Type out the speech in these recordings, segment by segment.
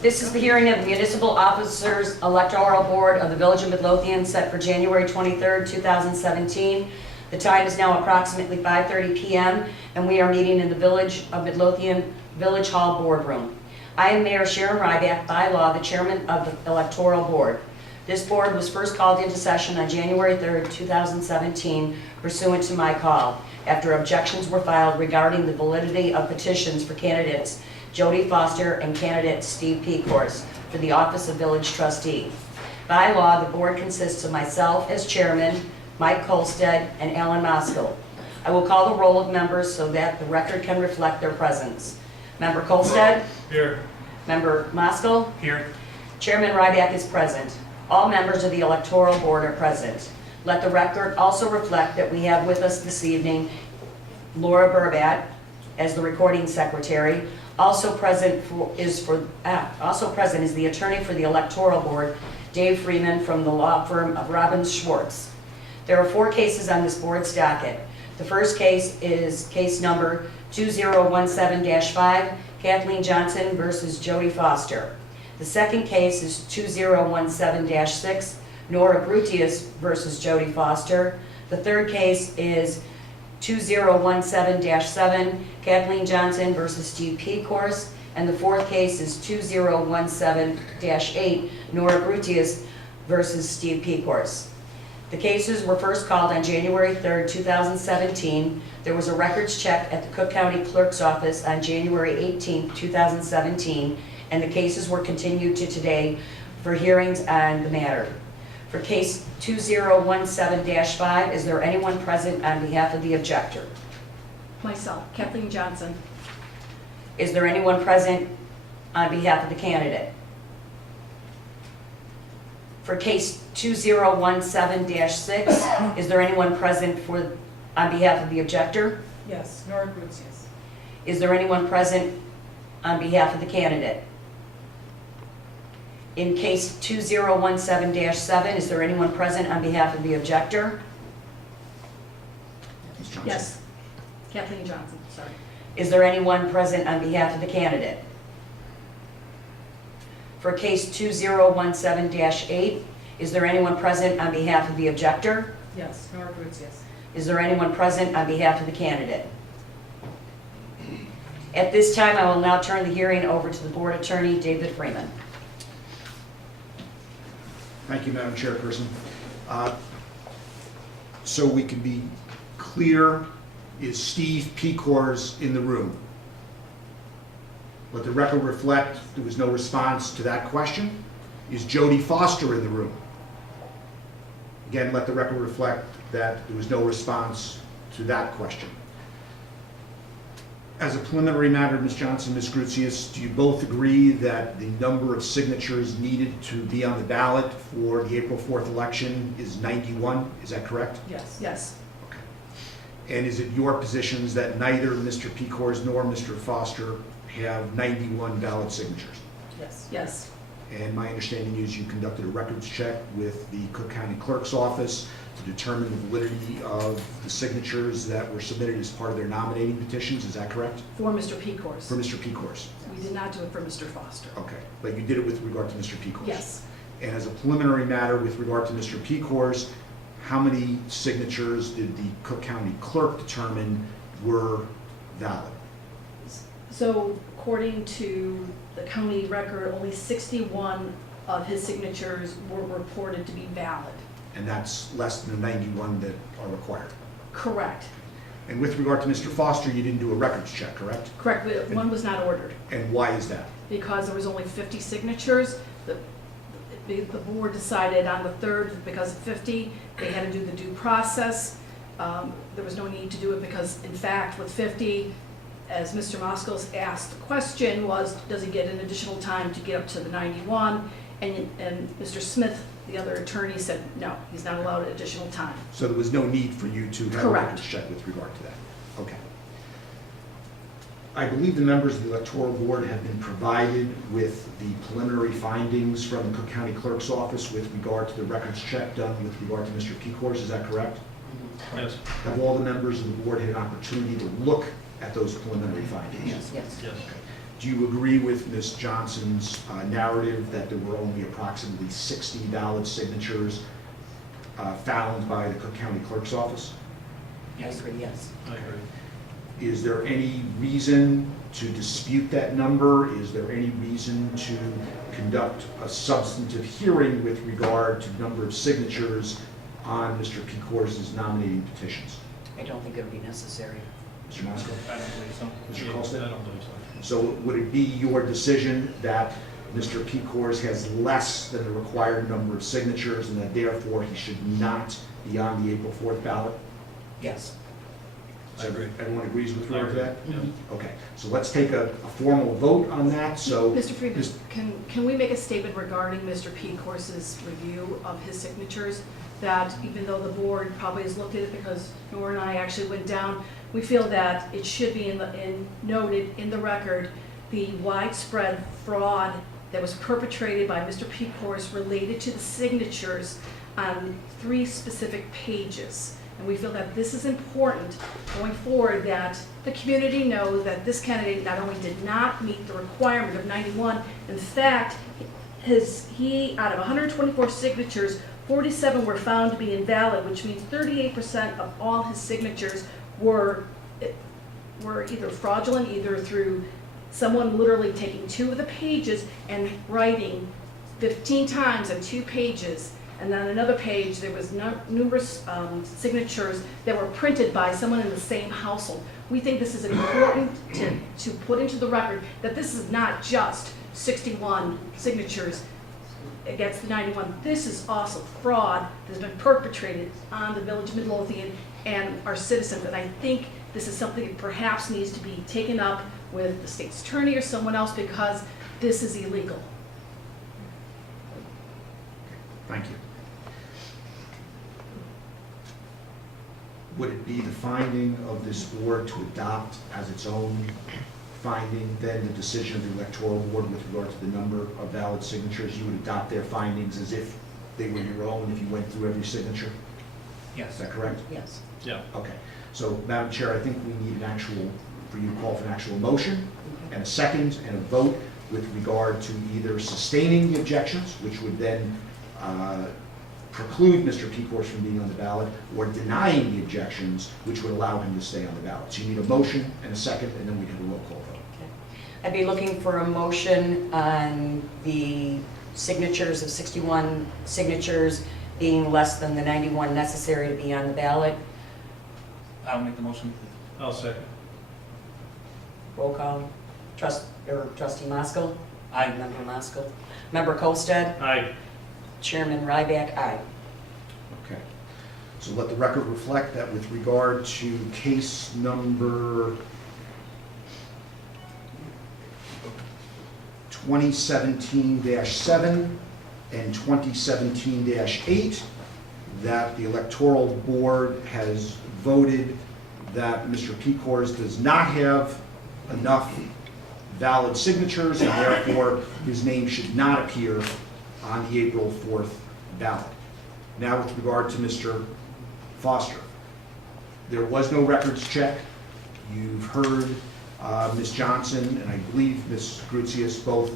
This is the hearing of the Municipal Officers Electoral Board of the Village of Midlothian set for January 23rd, 2017. The time is now approximately 5:30 p.m. and we are meeting in the Village of Midlothian Village Hall Boardroom. I am Mayor Sharon Ryback, by law, the chairman of the Electoral Board. This board was first called into session on January 3rd, 2017 pursuant to my call, after objections were filed regarding the validity of petitions for candidates Jody Foster and candidate Steve Pikorz for the office of Village Trustee. By law, the board consists of myself as chairman, Mike Kolstad, and Alan Moskell. I will call the roll of members so that the record can reflect their presence. Member Kolstad? Here. Member Moskell? Here. Chairman Ryback is present. All members of the Electoral Board are present. Let the record also reflect that we have with us this evening Laura Burbat as the recording secretary. Also present is the attorney for the Electoral Board, Dave Freeman, from the law firm of Robbins Schwartz. There are 4 cases on this board's docket. The first case is case number 2017-5, Kathleen Johnson versus Jody Foster. The second case is 2017-6, Nora Brutius versus Jody Foster. The third case is 2017-7, Kathleen Johnson versus Steve Pikorz. And the fourth case is 2017-8, Nora Brutius versus Steve Pikorz. The cases were first called on January 3rd, 2017. There was a records check at the Cook County Clerk's office on January 18th, 2017, and the cases were continued to today for hearings on the matter. For case 2017-5, is there anyone present on behalf of the objector? Myself, Kathleen Johnson. Is there anyone present on behalf of the candidate? For case 2017-6, is there anyone present on behalf of the objector? Yes, Nora Brutius. Is there anyone present on behalf of the candidate? In case 2017-7, is there anyone present on behalf of the objector? Ms. Johnson? Yes, Kathleen Johnson, sorry. Is there anyone present on behalf of the candidate? For case 2017-8, is there anyone present on behalf of the objector? Yes, Nora Brutius. Is there anyone present on behalf of the candidate? At this time, I will now turn the hearing over to the board attorney, David Freeman. Thank you, Madam Chairperson. So we can be clear, is Steve Pikorz in the room? Let the record reflect there was no response to that question. Is Jody Foster in the room? Again, let the record reflect that there was no response to that question. As a preliminary matter, Ms. Johnson, Ms. Gruzius, do you both agree that the number of signatures needed to be on the ballot for the April 4th election is 91? Is that correct? Yes. Yes. Okay. And is it your positions that neither Mr. Pikorz nor Mr. Foster have 91 ballot signatures? Yes. Yes. And my understanding is you conducted a records check with the Cook County Clerk's office to determine the validity of the signatures that were submitted as part of their nominating petitions. Is that correct? For Mr. Pikorz. For Mr. Pikorz? We did not do it for Mr. Foster. Okay, but you did it with regard to Mr. Pikorz? Yes. And as a preliminary matter with regard to Mr. Pikorz, how many signatures did the Cook County Clerk determine were valid? So according to the county record, only 61 of his signatures were reported to be valid. And that's less than the 91 that are required. Correct. And with regard to Mr. Foster, you didn't do a records check, correct? Correct. One was not ordered And why is that? because there was only 50 signatures. The board decided on the 3rd, because of 50, they had to do the due process. There was no need to do it because, in fact, with 50, as Mr. Moskos asked, the question was, does he get an additional time to get up to the 91? And Mr. Smith, the other attorney, said, no, he's not allowed additional time. So there was no need for you to have a Correct. records check with regard to that? Okay. I believe the members of the Electoral Board have been provided with the preliminary findings from the Cook County Clerk's office with regard to the records check done with regard to Mr. Pikorz. Is that correct? Yes. Have all the members of the board had an opportunity to look at those preliminary findings? Yes. Yes. Do you agree with Ms. Johnson's narrative that there were only approximately 60 valid signatures found by the Cook County Clerk's Office? I agree, yes. I agree. Is there any reason to dispute that number? Is there any reason to conduct a substantive hearing with regard to the number of signatures on Mr. Pikorz's nominating petitions? I don't think it would be necessary. Mr. Mosko? I don't believe so. Mr. Colston? I don't believe so. So would it be your decision that Mr. Pikorz has less than the required number of signatures and that therefore he should not be on the April 4th ballot? Yes. I agree. Everyone agrees with regard to that? Yeah. Okay, so let's take a formal vote on that, so. Mr. Freeman, Ms. can we make a statement regarding Mr. Pikorz's review of his signatures? That even though the board probably has looked at it, because Nora and I actually went down, we feel that it should be noted in the record, the widespread fraud that was perpetrated by Mr. Pikorz related to the signatures on 3 specific pages. And we feel that this is important going forward, that the community knows that this candidate not only did not meet the requirement of 91, in fact, out of 124 signatures, 47 were found to be invalid, which means 38% of all his signatures were either fraudulent, either through someone literally taking 2 of the pages and writing 15 times on 2 pages. And then another page, there was numerous signatures that were printed by someone in the same household. We think this is important to put into the record, that this is not just 61 signatures against the 91. This is also fraud that has been perpetrated on the Village of Midlothian and our citizens. And I think this is something that perhaps needs to be taken up with the state's attorney or someone else, because this is illegal. Thank you. Would it be the finding of this board to adopt as its own finding then the decision of the electoral board with regard to the number of valid signatures? You would adopt their findings as if they were your own if you went through every signature? Is Yes. that correct? Yes. Yeah. Okay. So, Madam Chair, I think we need for you to call for an actual motion and a second and a vote with regard to either sustaining the objections, which would then preclude Mr. Pikorz from being on the ballot, or denying the objections, which would allow him to stay on the ballot. So you need a motion and a second, and then we have a roll call vote. I'd be looking for a motion on the signatures of 61 signatures being less than the 91 necessary to be on the ballot. I'll make the motion. I'll second. Roll call. Trustee Moskal? Aye. Member Moskal. Member Colstead? Aye. Chairman Ryback, aye. Okay. So let the record reflect that with regard to case number 2017-7 and 2017-8, that the electoral board has voted that Mr. Pikorz does not have enough valid signatures, and therefore his name should not appear on the April 4th ballot. Now with regard to Mr. Foster, there was no records check. You've heard Ms. Johnson and I believe Ms. Gruzius both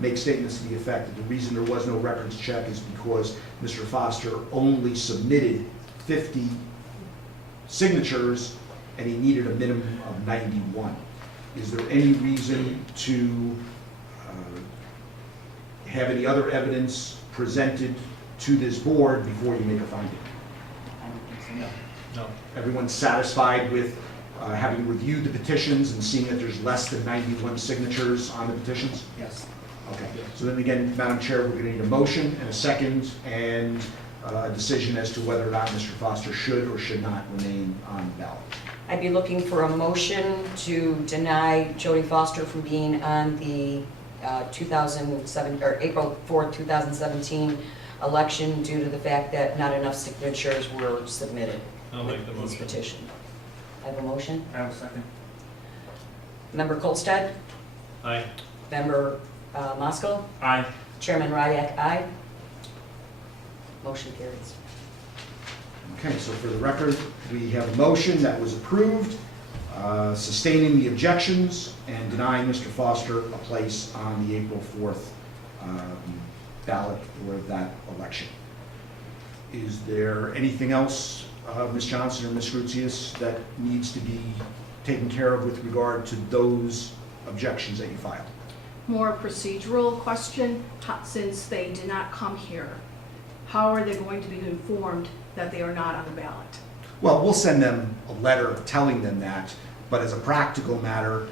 make statements to the effect that the reason there was no records check is because Mr. Foster only submitted 50 signatures and he needed a minimum of 91. Is there any reason to have any other evidence presented to this board before you make a finding? I don't think so. No. Everyone's satisfied with having reviewed the petitions and seeing that there's less than 91 signatures on the petitions? Yes. Okay, so then again, Madam Chair, we're going to need a motion and a second and a decision as to whether or not Mr. Foster should or should not remain on the ballot. I'd be looking for a motion to deny Jody Foster from being on the 2007 or April 4th, 2017 election due to the fact that not enough signatures were submitted. I'll make the with his motion. petition. I have a motion. I have a second. Member Colstead? Aye. Member Moskal? Aye. Chairman Ryak, aye. Motion carries. Okay, so for the record, we have a motion that was approved. sustaining the objections and denying Mr. Foster a place on the April 4th ballot for that election. Is there anything else, Ms. Johnson or Ms. Gruzius, that needs to be taken care of with regard to those objections that you filed? More procedural question, since they did not come here, how are they going to be informed that they are not on the ballot? Well, we'll send them a letter telling them that, but as a practical matter,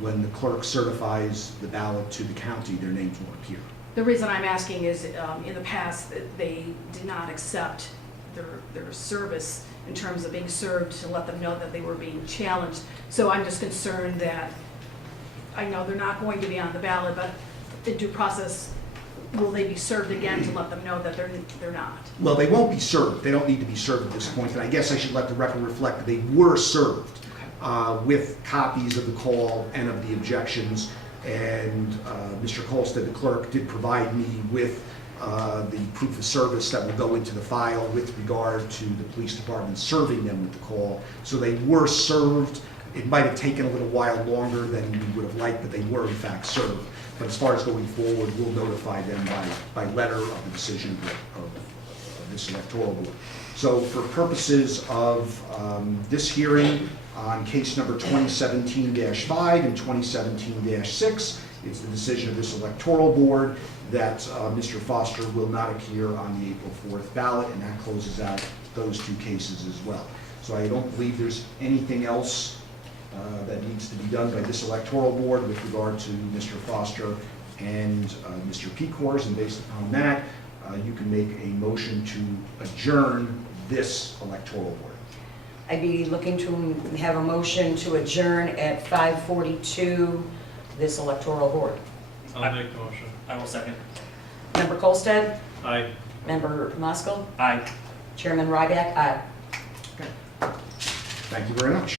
when the clerk certifies the ballot to the county, their names won't appear. The reason I'm asking is, in the past, they did not accept their service in terms of being served to let them know that they were being challenged. So I'm just concerned that, I know they're not going to be on the ballot, but in due process, will they be served again to let them know that they're not? Well, they won't be served. They don't need to be served at this point, and I guess I should let the record reflect that they were served with copies of the call and of the objections. And Mr. Colstead, the clerk, did provide me with the proof of service that will go into the file with regard to the police department serving them with the call. So they were served. It might have taken a little while longer than we would have liked, but they were in fact served. But as far as going forward, we'll notify them by letter of the decision of this electoral board. So for purposes of this hearing on case number 2017-5 and 2017-6, it's the decision of this electoral board that Mr. Foster will not appear on the April 4th ballot, and that closes out those two cases as well. So I don't believe there's anything else that needs to be done by this electoral board with regard to Mr. Foster and Mr. Pikorz, and based upon that, you can make a motion to adjourn this electoral board. I'd be looking to have a motion to adjourn at 5:42 this electoral board. I'll make the motion. I will second. Member Colstead? Aye. Member Moskal? Aye. Chairman Ryback? Aye. Thank you very much.